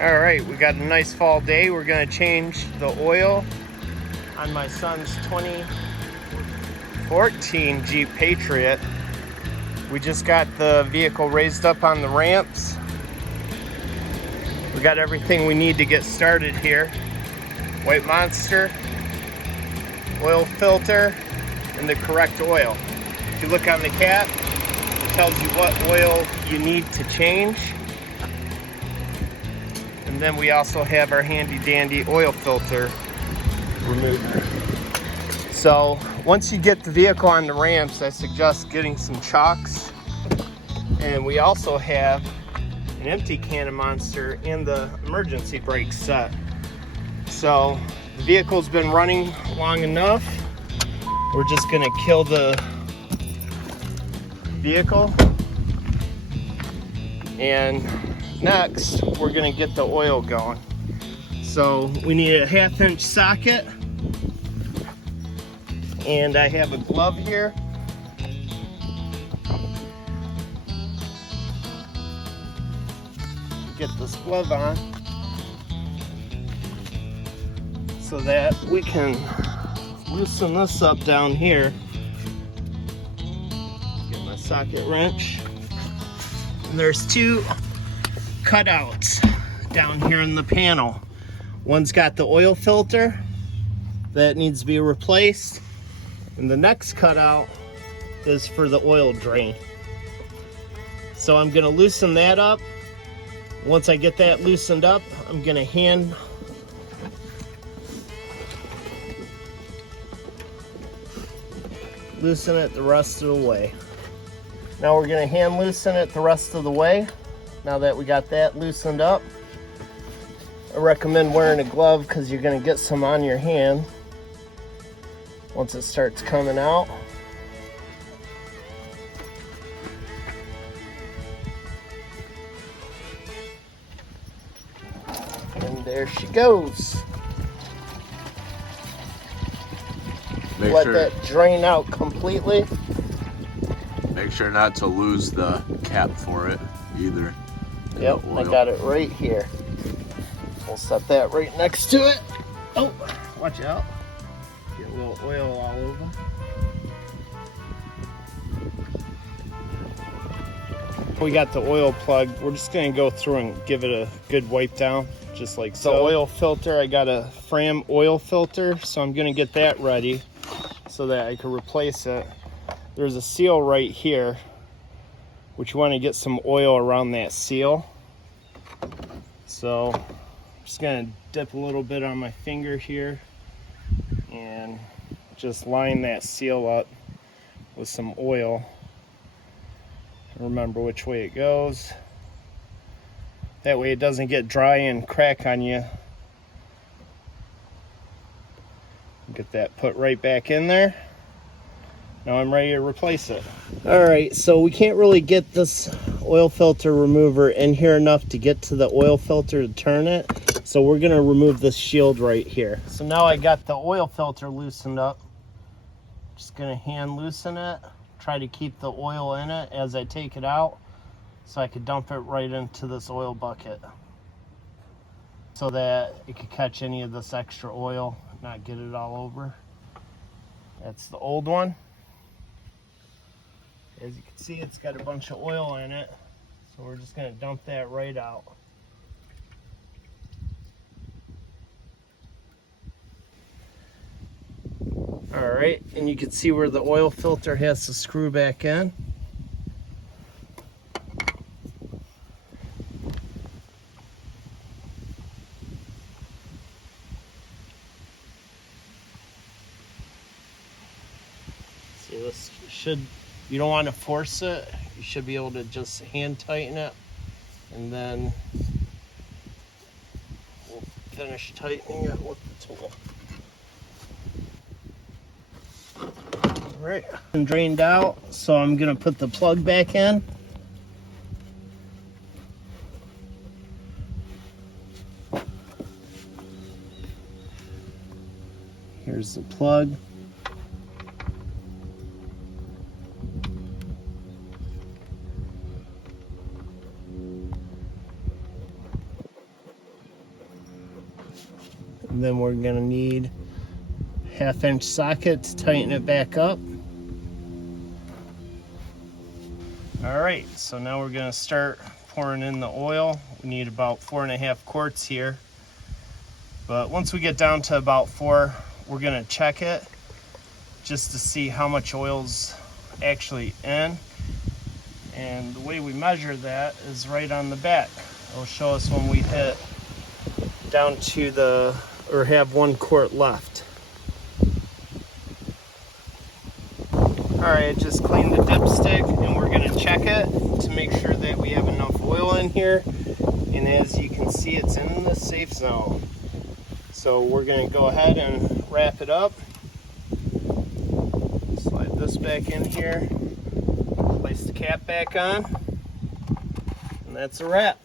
All right, we got a nice fall day. We're gonna change the oil on my son's 2014 Jeep Patriot. We just got the vehicle raised up on the ramps. We got everything we need to get started here. White Monster, oil filter, and the correct oil. If you look on the cap, it tells you what oil you need to change. And then we also have our handy dandy oil filter remover. So once you get the vehicle on the ramps, I suggest getting some chocks. And we also have an empty can of Monster and the emergency brake set. So the vehicle's been running long enough. We're just gonna kill the vehicle. And next, we're gonna get the oil going. So we need a 1/2 inch socket. And I have a glove here. Get this glove on so that we can loosen this up down here. Get my socket wrench. And there's two cutouts down here in the panel. One's got the oil filter that needs to be replaced, and the next cutout is for the oil drain. So I'm gonna loosen that up. Once I get that loosened up, I'm gonna hand loosen it the rest of the way. Now we're gonna hand loosen it the rest of the way. Now that we got that loosened up, I recommend wearing a glove because you're gonna get some on your hand once it starts coming out. And there she goes. Let that drain out completely. Make sure not to lose the cap for it either. Yep, I got it right here. We'll set that right next to it. Oh, watch out. Get a little oil all over. We got the oil plug. We're just gonna go through and give it a good wipe down, just like so. The oil filter, I got a Fram oil filter, so I'm gonna get that ready so that I can replace it. There's a seal right here, which you want to get some oil around that seal. So I'm just gonna dip a little bit on my finger here and just line that seal up with some oil. Remember which way it goes. That way it doesn't get dry and crack on you. Get that put right back in there. Now I'm ready to replace it. All right, so we can't really get this oil filter remover in here enough to get to the oil filter to turn it. So we're gonna remove this shield right here. So now I got the oil filter loosened up. Just gonna hand loosen it. Try to keep the oil in it as I take it out so I could dump it right into this oil bucket so that it could catch any of this extra oil, not get it all over. That's the old one. As you can see, it's got a bunch of oil in it, so we're just gonna dump that right out. All right, and you can see where the oil filter has to screw back in. See, this should, you don't want to force it. You should be able to just hand tighten it, and then we'll finish tightening it with the tool. All right, and drained out, so I'm gonna put the plug back in. Here's the plug. And then we're gonna need 1/2-inch socket to tighten it back up. All right, so now we're gonna start pouring in the oil. We need about 4.5 quarts here. But once we get down to about 4, we're gonna check it just to see how much oil's actually in. And the way we measure that is right on the back. It'll show us when we hit down to the, or have 1 quart left. All right, just cleaned the dipstick and we're gonna check it to make sure that we have enough oil in here. And as you can see, it's in the safe zone. So we're gonna go ahead and wrap it up. Slide this back in here, place the cap back on, and that's a wrap.